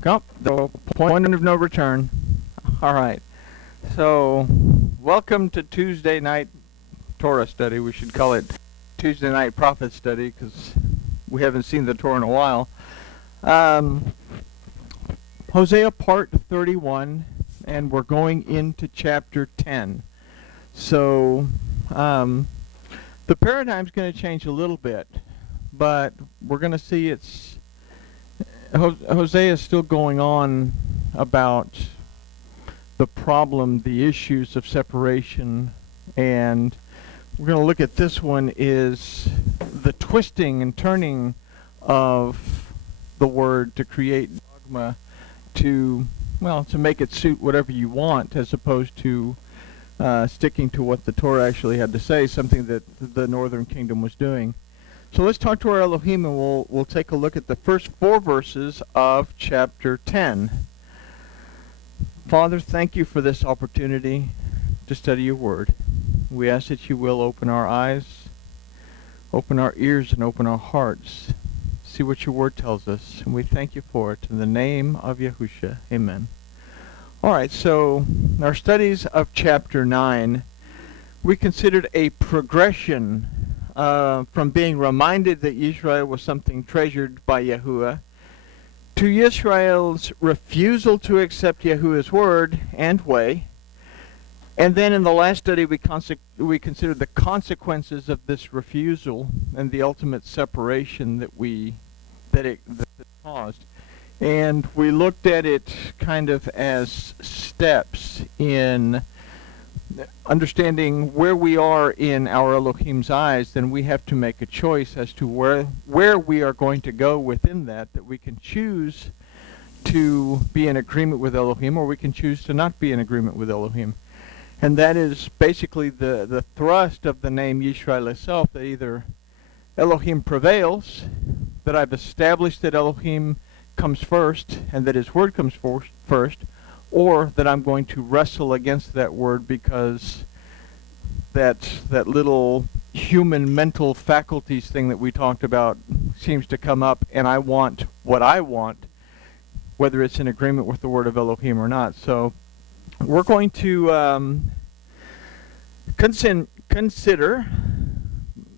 Come, the point of no return. All right. So, welcome to Tuesday night Torah study. We should call it Tuesday night prophet study because we haven't seen the Torah in a while. Hosea part 31, and we're going into chapter 10. So, the paradigm's going to change a little bit, but we're going to see Hosea is still going on about the problem, the issues of separation, and we're going to look at this one is the twisting and turning of the word to create dogma to make it suit whatever you want, as opposed to sticking to what the Torah actually had to say, something that the northern kingdom was doing. So let's talk to our Elohim, and we'll take a look at the first 4 verses of chapter 10. Father, thank you for this opportunity to study your word. We ask that you will open our eyes, open our ears, and open our hearts. See what your word tells us, and we thank you for it. In the name of Yahushua, amen. All right, so our studies of chapter 9, we considered a progression from being reminded that Israel was something treasured by Yahuwah, to Israel's refusal to accept Yahuwah's word and way. And then in the last study, we considered the consequences of this refusal and the ultimate separation that it caused. And we looked at it kind of as steps in understanding where we are in our Elohim's eyes. Then we have to make a choice as to where we are going to go within that we can choose to be in agreement with Elohim, or we can choose to not be in agreement with Elohim. And that is basically the thrust of the name Yisrael itself, that either Elohim prevails, that I've established that Elohim comes first and that his word comes first, or that I'm going to wrestle against that word because that little human mental faculties thing that we talked about seems to come up, and I want what I want, whether it's in agreement with the word of Elohim or not. So we're going to consider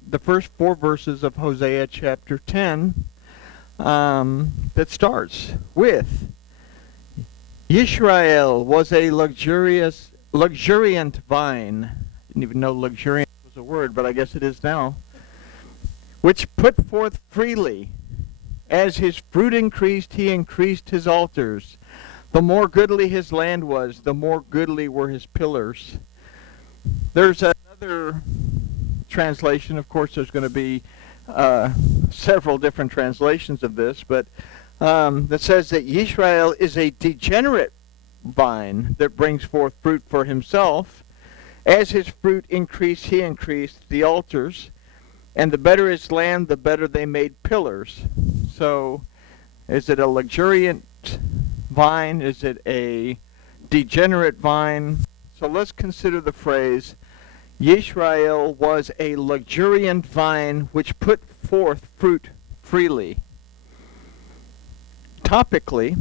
the first 4 verses of Hosea chapter 10 that starts with, Yisrael was a luxuriant vine. Didn't even know luxuriant was a word, but I guess it is now. Which put forth freely. As his fruit increased, he increased his altars. The more goodly his land was, the more goodly were his pillars. There's another translation. Of course, there's going to be several different translations of this, but that says that Yisrael is a degenerate vine that brings forth fruit for himself. As his fruit increased, he increased the altars, and the better his land, the better they made pillars. So, is it a luxuriant vine? Is it a degenerate vine? So let's consider the phrase, Yisrael was a luxuriant vine which put forth fruit freely. Topically,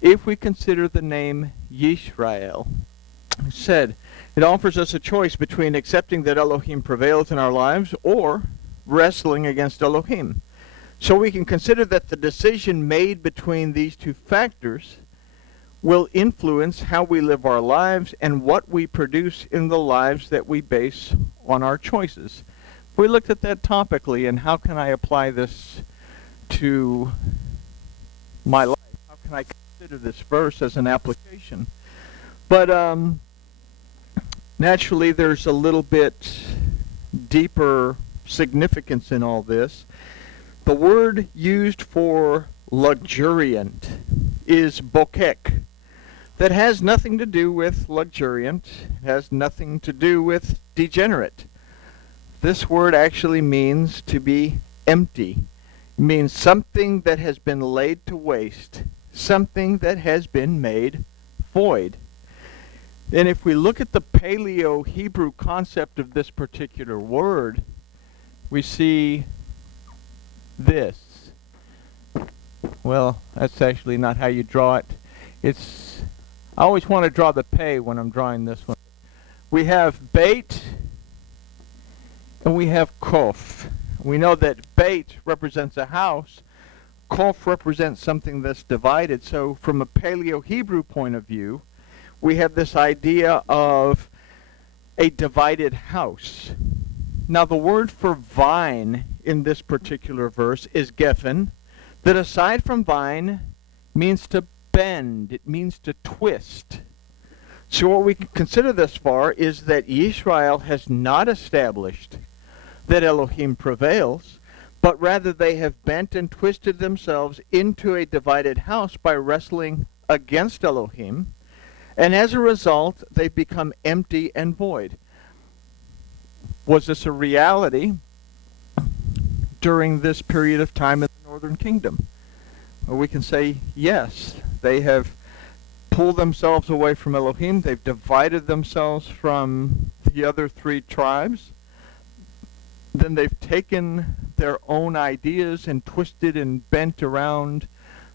if we consider the name Yisrael, said it offers us a choice between accepting that Elohim prevails in our lives or wrestling against Elohim. So we can consider that the decision made between these two factors will influence how we live our lives and what we produce in the lives that we base on our choices. We looked at that topically, and how can I apply this to my life? How can I consider this verse as an application? But naturally, there's a little bit deeper significance in all this. The word used for luxuriant is bokek. That has nothing to do with luxuriant. It has nothing to do with degenerate. This word actually means to be empty. It means something that has been laid to waste, something that has been made void. And if we look at the Paleo-Hebrew concept of this particular word, we see this. Well, that's actually not how you draw it. I always want to draw the pei when I'm drawing this one. We have beit and we have kof. We know that beit represents a house. Kof represents something that's divided. So from a Paleo-Hebrew point of view, we have this idea of a divided house. Now the word for vine in this particular verse is geffen, that aside from vine means to bend, it means to twist. So what we can consider thus far is that Yisrael has not established that Elohim prevails, but rather they have bent and twisted themselves into a divided house by wrestling against Elohim, and as a result, they've become empty and void. Was this a reality during this period of time in the Northern Kingdom? Well, we can say yes. They have pulled themselves away from Elohim. They've divided themselves from the other three tribes. Then they've taken their own ideas and twisted and bent around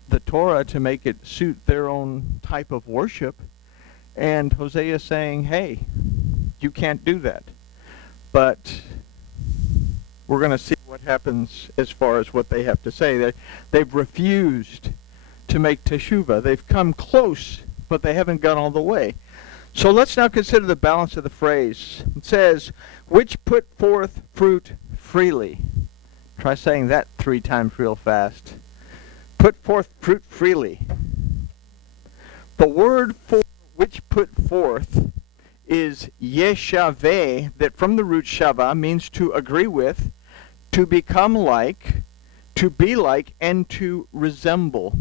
the Torah to make it suit their own type of worship. And Hosea is saying, hey, you can't do that. But we're going to see what happens as far as what they have to say. They've refused to make teshuvah. They've come close, but they haven't gone all the way. So let's now consider the balance of the phrase. It says, which put forth fruit freely. Try saying that 3 times real fast. Put forth fruit freely. The word for which put forth is yeshaveh, that from the root shava means to agree with, to become like, to be like, and to resemble.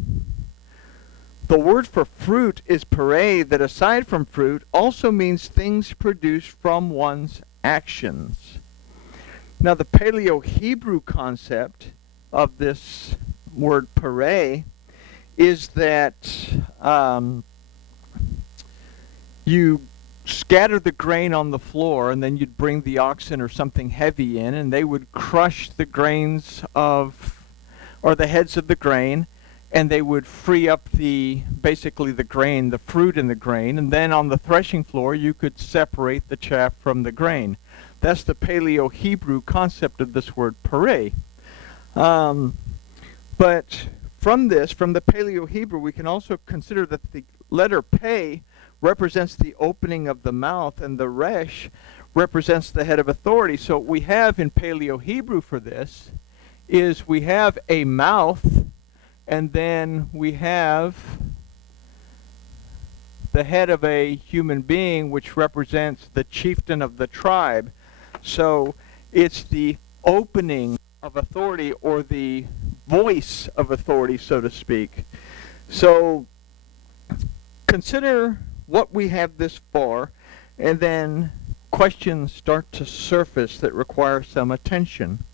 The word for fruit is parei, that aside from fruit also means things produced from one's actions. Now the Paleo-Hebrew concept of this word parei is that you scatter the grain on the floor, and then you'd bring the oxen or something heavy in, and they would crush the grains of, or the heads of the grain, and they would free up basically the grain, the fruit in the grain, and then on the threshing floor you could separate the chaff from the grain. That's the Paleo-Hebrew concept of this word parei. But from the Paleo-Hebrew, we can also consider that the letter pei represents the opening of the mouth, and the resh represents the head of authority. So what we have in Paleo-Hebrew for this is we have a mouth, and then we have the head of a human being, which represents the chieftain of the tribe. So it's the opening of authority, or the voice of authority, so to speak. So consider what we have this far, and then questions start to surface that require some attention.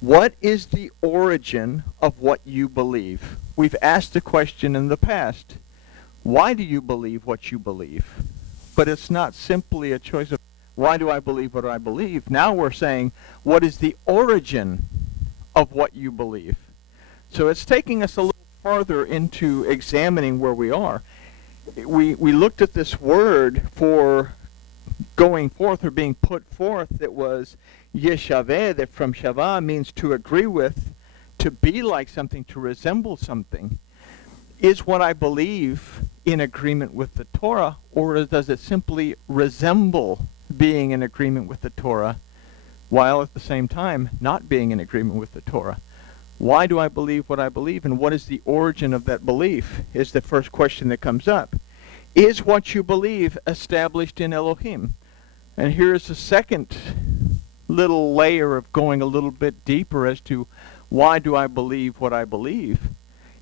What is the origin of what you believe? We've asked a question in the past. Why do you believe what you believe? But it's not simply a choice of why do I believe what I believe. Now we're saying, what is the origin of what you believe? So it's taking us a little farther into examining where we are. We looked at this word for going forth or being put forth that was yeshaveh, that from shava means to agree with, to be like something, to resemble something. Is what I believe in agreement with the Torah, or does it simply resemble being in agreement with the Torah while at the same time not being in agreement with the Torah? Why do I believe what I believe, and what is the origin of that belief is the first question that comes up. Is what you believe established in Elohim? And here's the second little layer of going a little bit deeper as to why do I believe what I believe.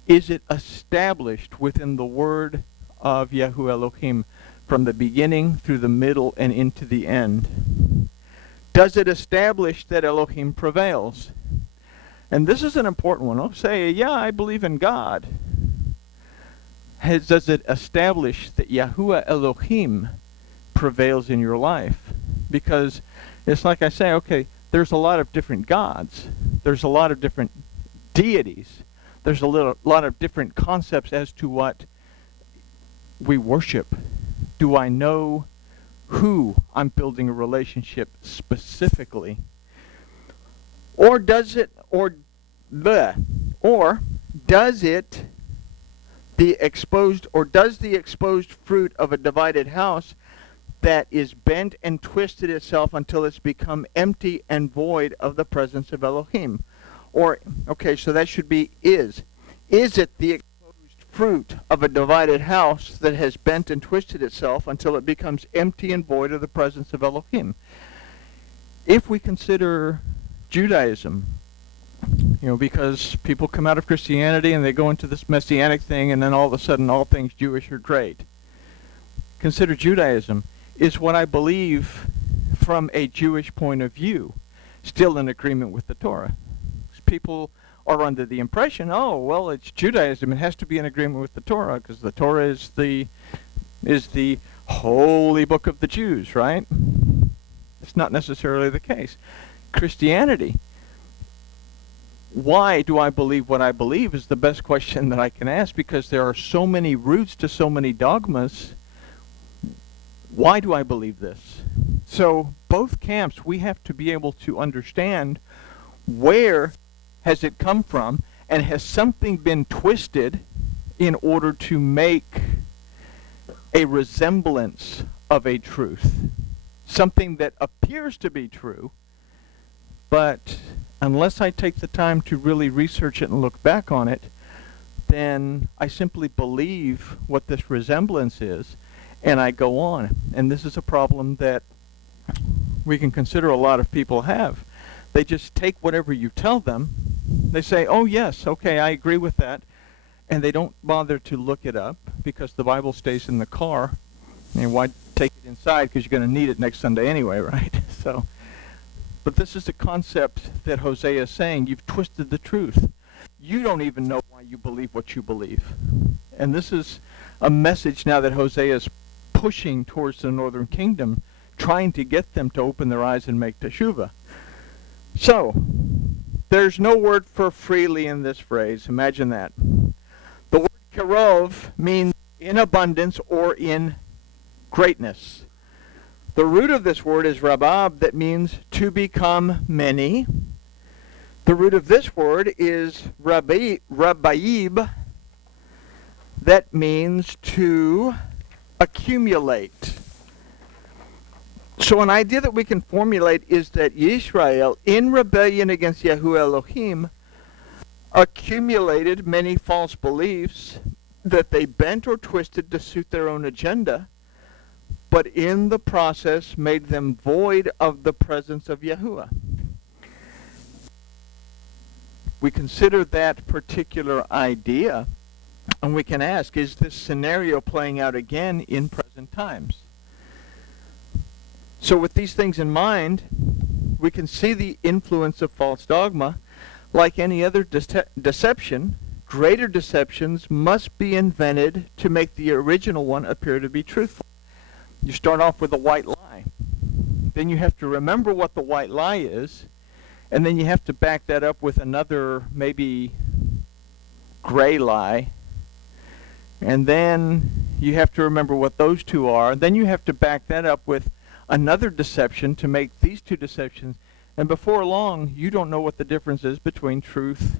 Is it established within the word of Yahu Elohim from the beginning through the middle and into the end? Does it establish that Elohim prevails? And this is an important one. I'll say, yeah, I believe in God. Does it establish that Yahuwah Elohim prevails in your life? Because it's like I say, okay, there's a lot of different gods. There's a lot of different deities. there's a lot of different concepts as to what we worship. Do I know who I'm building a relationship specifically? Or does it does the exposed fruit of a divided house that is bent and twisted itself until it's become empty and void of the presence of Elohim? Or, okay, so that should be is. Is it the exposed fruit of a divided house that has bent and twisted itself until it becomes empty and void of the presence of Elohim? If we consider Judaism, because people come out of Christianity and they go into this Messianic thing, and then all of a sudden all things Jewish are great. Consider Judaism. Is what I believe from a Jewish point of view still in agreement with the Torah? People are under the impression, oh, well, it's Judaism. It has to be in agreement with the Torah because the Torah is the holy book of the Jews, right? It's not necessarily the case. Christianity, why do I believe what I believe is the best question that I can ask, because there are so many roots to so many dogmas. Why do I believe this? So both camps, we have to be able to understand where has it come from, and has something been twisted in order to make a resemblance of a truth. Something that appears to be true, but unless I take the time to really research it and look back on it, then I simply believe what this resemblance is, and I go on. And this is a problem that we can consider a lot of people have. They just take whatever you tell them. They say, oh yes, okay, I agree with that. And they don't bother to look it up because the Bible stays in the car. And why take it inside? Because you're going to need it next Sunday anyway, right? So, but this is the concept that Hosea is saying. You've twisted the truth. You don't even know why you believe what you believe. And this is a message now that Hosea is pushing towards the northern kingdom, trying to get them to open their eyes and make teshuvah. So, there's no word for freely in this phrase. Imagine that. The word karov means in abundance or in greatness. The root of this word is rabab, that means to become many. The root of this word is rabaib, that means to accumulate. So an idea that we can formulate is that Yisrael, in rebellion against Yahuwah Elohim, accumulated many false beliefs that they bent or twisted to suit their own agenda, but in the process made them void of the presence of Yahuwah. We consider that particular idea, and we can ask, is this scenario playing out again in present times? So with these things in mind, we can see the influence of false dogma. Like any other deception, greater deceptions must be invented to make the original one appear to be truthful. You start off with a white lie. Then you have to remember what the white lie is, and then you have to back that up with another maybe gray lie. And then you have to remember what those two are. Then you have to back that up with another deception to make these two deceptions. And before long, you don't know what the difference is between truth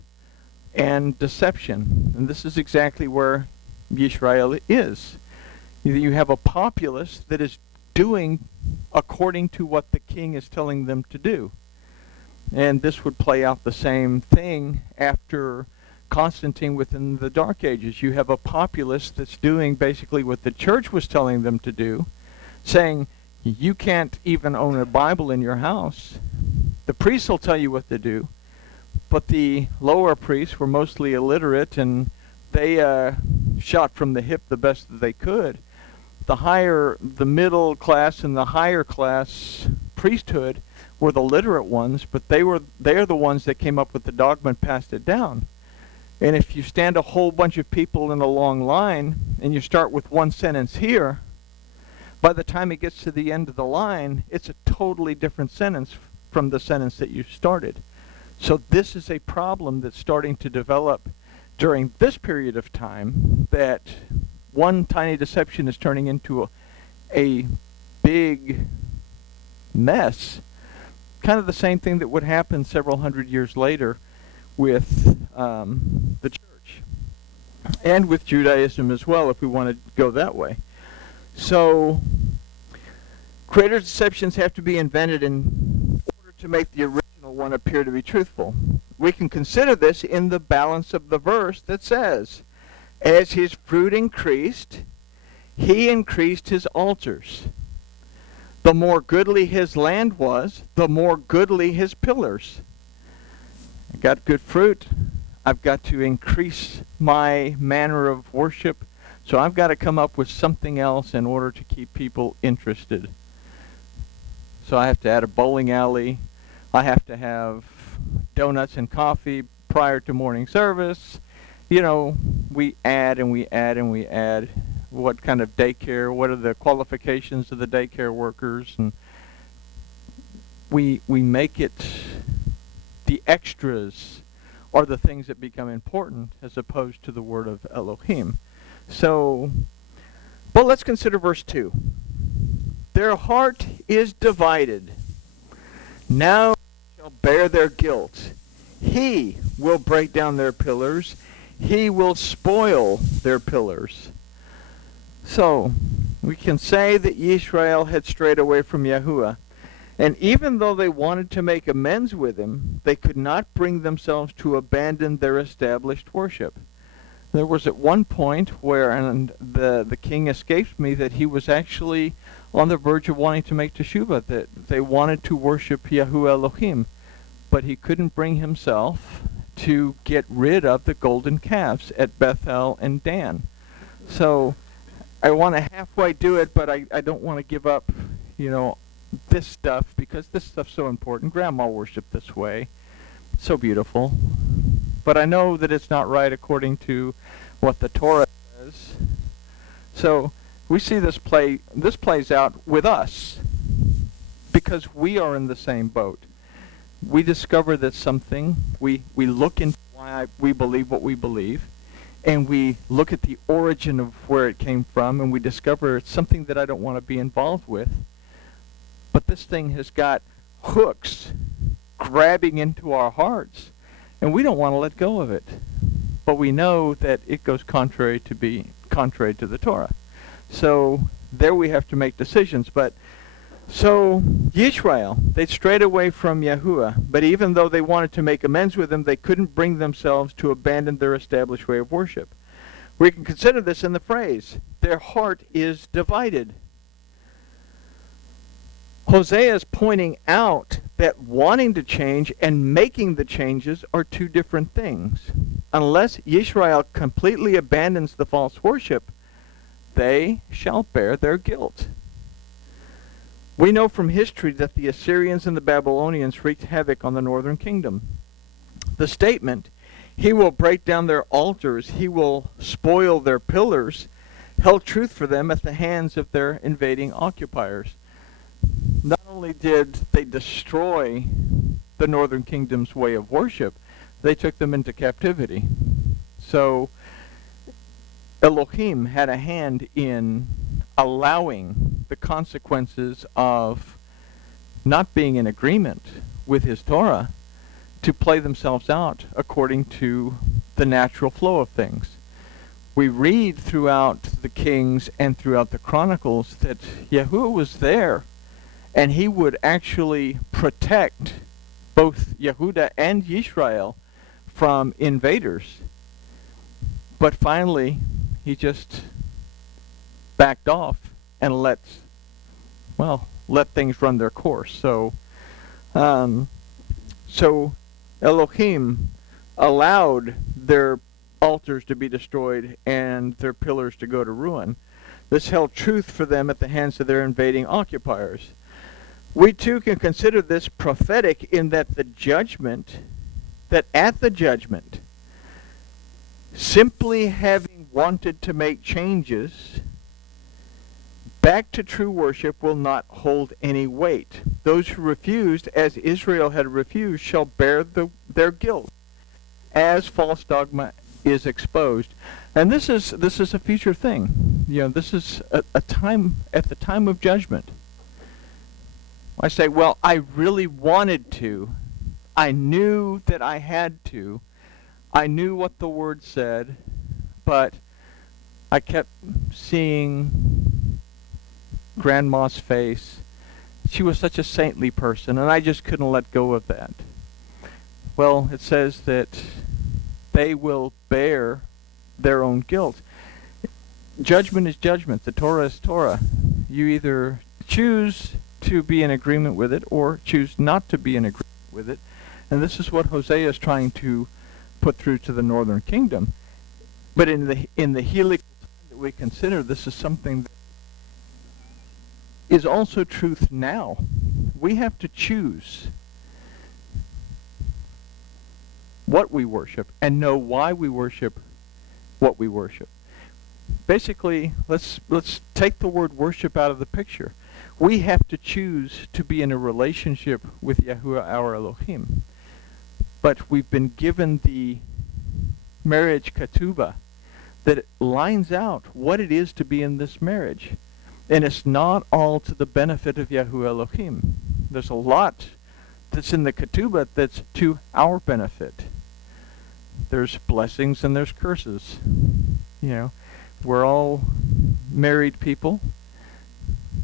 and deception. And this is exactly where Yisrael is. You have a populace that is doing according to what the king is telling them to do. And this would play out the same thing after Constantine within the Dark Ages. You have a populace that's doing basically what the church was telling them to do, saying, you can't even own a Bible in your house. The priests will tell you what to do, but the lower priests were mostly illiterate, and they shot from the hip the best that they could. The middle class and the higher class priesthood were the literate ones, but they're the ones that came up with the dogma and passed it down. And if you stand a whole bunch of people in a long line and you start with one sentence here, by the time it gets to the end of the line, it's a totally different sentence from the sentence that you started. So this is a problem that's starting to develop during this period of time that one tiny deception is turning into a big mess. Kind of the same thing that would happen several hundred years later with the church and with Judaism as well, if we want to go that way. So creator's deceptions have to be invented in order to make the original one appear to be truthful. We can consider this in the balance of the verse that says, as his fruit increased, he increased his altars. The more goodly his land was, the more goodly his pillars. I got good fruit. I've got to increase my manner of worship. So I've got to come up with something else in order to keep people interested. So I have to add a bowling alley. I have to have donuts and coffee prior to morning service. You know, we add and we add and we add. What kind of daycare? What are the qualifications of the daycare workers? And we make it, the extras are the things that become important as opposed to the word of Elohim. So, but let's consider verse 2. Their heart is divided. Now they shall bear their guilt. He will break down their pillars. He will spoil their pillars. So, we can say that Yisrael had strayed away from Yahuwah. And even though they wanted to make amends with him, they could not bring themselves to abandon their established worship. There was at one point where, and the king escaped me, that he was actually on the verge of wanting to make teshuvah, that they wanted to worship Yahuwah Elohim, but he couldn't bring himself to get rid of the golden calves at Bethel and Dan. So I want to halfway do it, but I don't want to give up, you know, this stuff, because this stuff's so important. Grandma worshiped this way. It's so beautiful. But I know that it's not right according to what the Torah says. So we see this plays out with us, because we are in the same boat. We discover that something, we look into why we believe what we believe, and we look at the origin of where it came from, and we discover it's something that I don't want to be involved with. But this thing has got hooks grabbing into our hearts, and we don't want to let go of it. But we know that it goes contrary to the Torah. So there we have to make decisions. But so Yisrael, they strayed away from Yahuwah, but even though they wanted to make amends with him, they couldn't bring themselves to abandon their established way of worship. We can consider this in the phrase, their heart is divided. Hosea is pointing out that wanting to change and making the changes are two different things. Unless Yisrael completely abandons the false worship, they shall bear their guilt. We know from history that the Assyrians and the Babylonians wreaked havoc on the northern kingdom. The statement, he will break down their altars, he will spoil their pillars, held truth for them at the hands of their invading occupiers. Not only did they destroy the northern kingdom's way of worship, they took them into captivity. So Elohim had a hand in allowing the consequences of not being in agreement with his Torah to play themselves out according to the natural flow of things. We read throughout the Kings and throughout the Chronicles that Yahuwah was there, and he would actually protect both Yehuda and Yisrael from invaders. But finally, he just backed off and let things run their course. So Elohim allowed their altars to be destroyed and their pillars to go to ruin. This held truth for them at the hands of their invading occupiers. We too can consider this prophetic in that at the judgment, simply having wanted to make changes back to true worship will not hold any weight. Those who refused, as Israel had refused, shall bear their guilt, as false dogma is exposed. And this is a future thing. This is a time, at the time of judgment. I say, well, I really wanted to. I knew that I had to. I knew what the word said, but I kept seeing Grandma's face. She was such a saintly person, and I just couldn't let go of that. Well, it says that they will bear their own guilt. Judgment is judgment. The Torah is Torah. You either choose to be in agreement with it or choose not to be in agreement with it. And this is what Hosea is trying to put through to the northern kingdom. But in the helical time that we consider, this is something that is also truth now. We have to choose what we worship and know why we worship what we worship. Basically, let's take the word worship out of the picture. We have to choose to be in a relationship with Yahuwah our Elohim. But we've been given the marriage ketubah that lines out what it is to be in this marriage. And it's not all to the benefit of Yahuwah Elohim. There's a lot that's in the ketubah that's to our benefit. There's blessings and there's curses. We're all married people,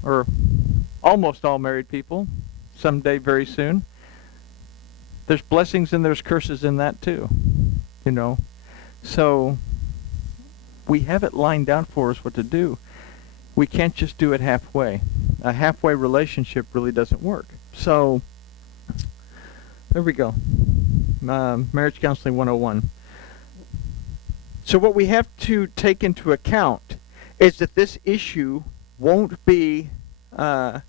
or almost all married people, someday very soon. There's blessings and there's curses in that too, So we have it lined out for us what to do. We can't just do it halfway. A halfway relationship really doesn't work. So there we go. Marriage Counseling 101. So what we have to take into account is that this issue won't be, what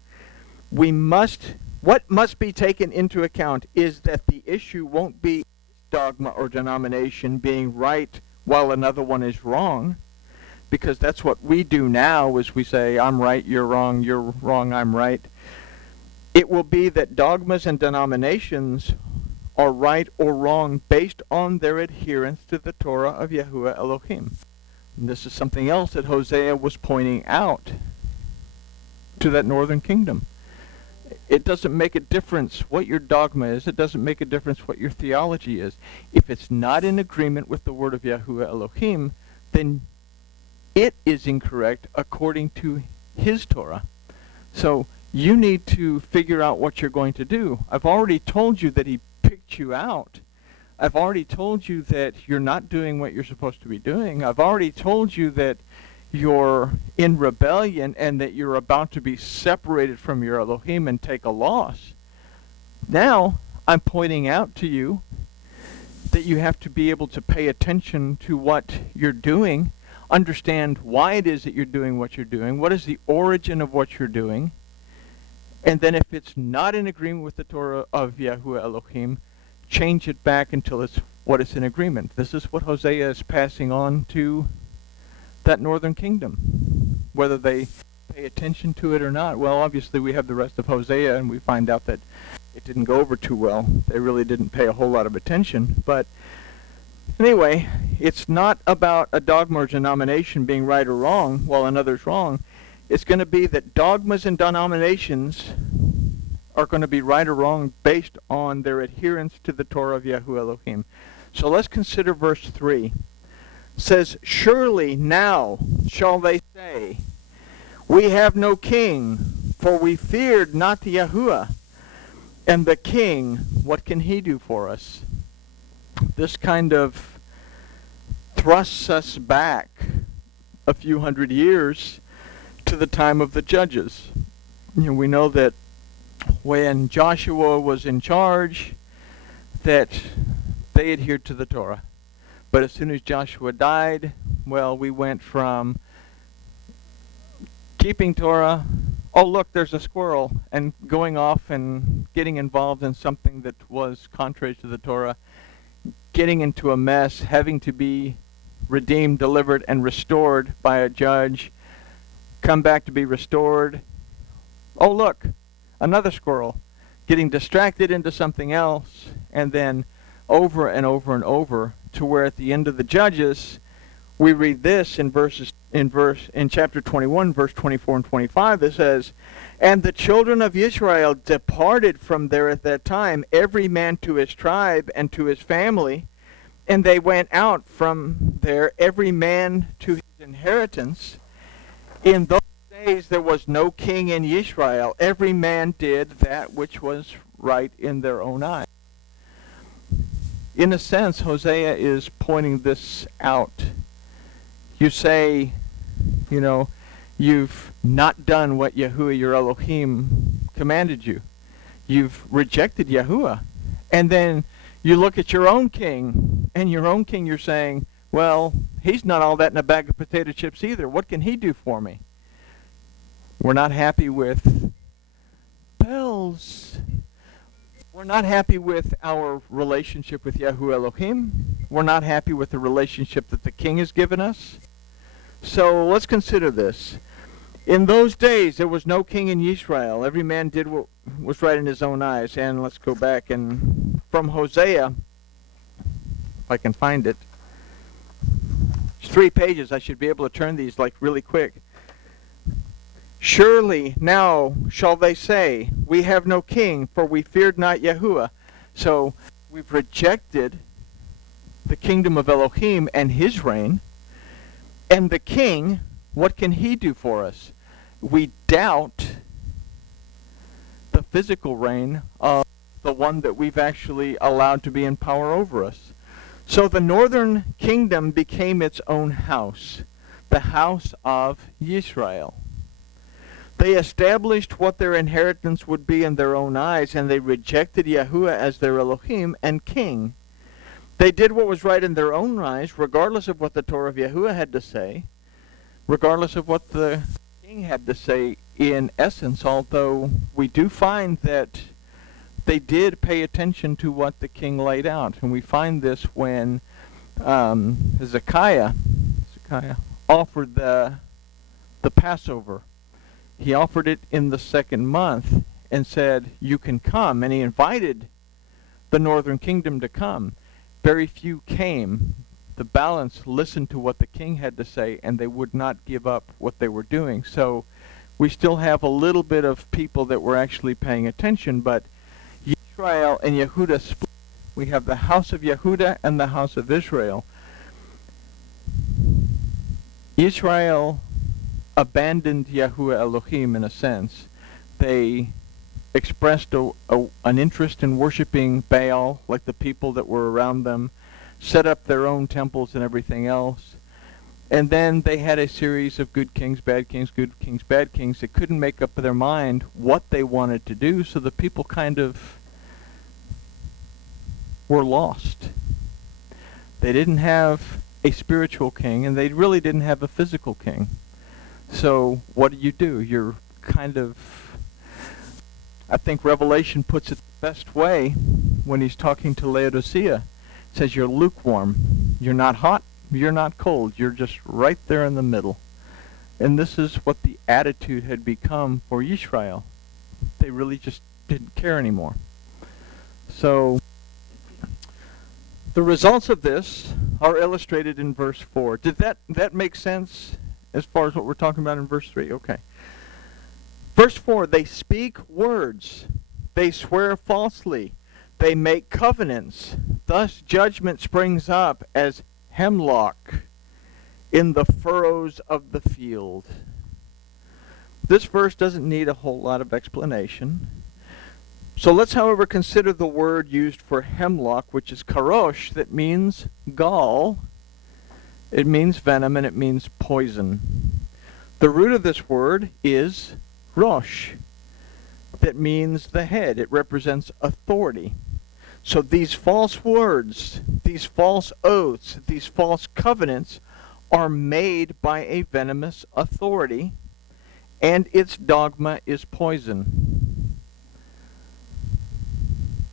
must be taken into account is that the issue won't be dogma or denomination being right while another one is wrong, because that's what we do now is we say, I'm right, you're wrong, I'm right. It will be that dogmas and denominations are right or wrong based on their adherence to the Torah of Yahuwah Elohim. And this is something else that Hosea was pointing out to that northern kingdom. It doesn't make a difference what your dogma is. It doesn't make a difference what your theology is. If it's not in agreement with the word of Yahuwah Elohim, then it is incorrect according to his Torah. So you need to figure out what you're going to do. I've already told you that he picked you out. I've already told you that you're not doing what you're supposed to be doing. I've already told you that you're in rebellion and that you're about to be separated from your Elohim and take a loss. Now, I'm pointing out to you that you have to be able to pay attention to what you're doing, understand why it is that you're doing what you're doing, what is the origin of what you're doing, and then if it's not in agreement with the Torah of Yahuwah Elohim, change it back until it's what is in agreement. This is what Hosea is passing on to that northern kingdom, whether they pay attention to it or not. Well, obviously we have the rest of Hosea, and we find out that it didn't go over too well. They really didn't pay a whole lot of attention. But anyway, it's not about a dogma or denomination being right or wrong while another's wrong. It's going to be that dogmas and denominations are going to be right or wrong based on their adherence to the Torah of Yahuwah Elohim. So let's consider verse 3. It says, surely now shall they say, we have no king, for we feared not the Yahuwah. And the king, what can he do for us? This kind of thrusts us back a few hundred years to the time of the judges. We know that when Joshua was in charge, that they adhered to the Torah. But as soon as Joshua died, well, we went from keeping Torah, oh look, there's a squirrel, and going off and getting involved in something that was contrary to the Torah, getting into a mess, having to be redeemed, delivered, and restored by a judge, come back to be restored. Oh look, another squirrel, getting distracted into something else, and then over and over and over, to where at the end of the Judges, we read this in chapter 21, verse 24 and 25. It says, "And the children of Israel departed from there at that time, every man to his tribe and to his family, and they went out from there, every man to his inheritance. In those days there was no king in Israel. Every man did that which was right in their own eyes." In a sense, Hosea is pointing this out. You say, you've not done what Yahuwah your Elohim commanded you. You've rejected Yahuwah. And then you look at your own king, and your own king you're saying, well, he's not all that in a bag of potato chips either. What can he do for me? We're not happy with bells. We're not happy with our relationship with Yahuwah Elohim. We're not happy with the relationship that the king has given us. So let's consider this. In those days, there was no king in Israel. Every man did what was right in his own eyes. And let's go back and from Hosea, if I can find it. It's 3 pages. I should be able to turn these really quick. "Surely now shall they say, we have no king, for we feared not Yahuwah." So we've rejected the kingdom of Elohim and his reign. And the king, what can he do for us? We doubt the physical reign of the one that we've actually allowed to be in power over us. So the northern kingdom became its own house, the house of Yisrael. They established what their inheritance would be in their own eyes, and they rejected Yahuwah as their Elohim and king. They did what was right in their own eyes, regardless of what the Torah of Yahuwah had to say, regardless of what the king had to say in essence, although we do find that they did pay attention to what the king laid out. And we find this when Hezekiah offered the Passover. He offered it in the 2nd month and said, you can come. And he invited the northern kingdom to come. Very few came. The balance listened to what the king had to say, and they would not give up what they were doing. So we still have a little bit of people that were actually paying attention, but Israel and Yehuda split. We have the house of Yehuda and the house of Israel. Israel abandoned Yahuwah Elohim in a sense. They expressed an interest in worshiping Baal, like the people that were around them, set up their own temples and everything else. And then they had a series of good kings, bad kings, good kings, bad kings that couldn't make up their mind what they wanted to do, so the people kind of were lost. They didn't have a spiritual king, and they really didn't have a physical king. So what do? You're kind of, I think Revelation puts it the best way when he's talking to Laodicea. It says you're lukewarm. You're not hot. You're not cold. You're just right there in the middle. And this is what the attitude had become for Israel. They really just didn't care anymore. So the results of this are illustrated in verse 4. Did that make sense as far as what we're talking about in verse 3? Okay. Verse 4, they speak words. They swear falsely. They make covenants. Thus judgment springs up as hemlock in the furrows of the field. This verse doesn't need a whole lot of explanation. So let's, however, consider the word used for hemlock, which is karosh, that means gall. It means venom, and it means poison. The root of this word is rosh. That means the head. It represents authority. So these false words, these false oaths, these false covenants are made by a venomous authority, and its dogma is poison.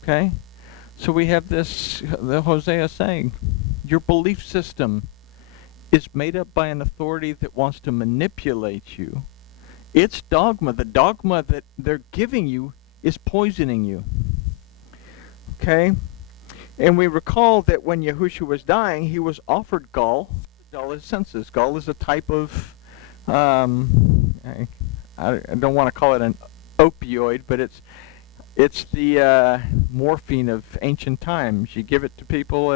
Okay? So we have this, the Hosea saying, your belief system is made up by an authority that wants to manipulate you. Its dogma, the dogma that they're giving you, is poisoning you. Okay? And we recall that when Yahushua was dying, he was offered gall to dull his senses. Gall is a type of, I don't want to call it an opioid, but it's the morphine of ancient times. You give it to people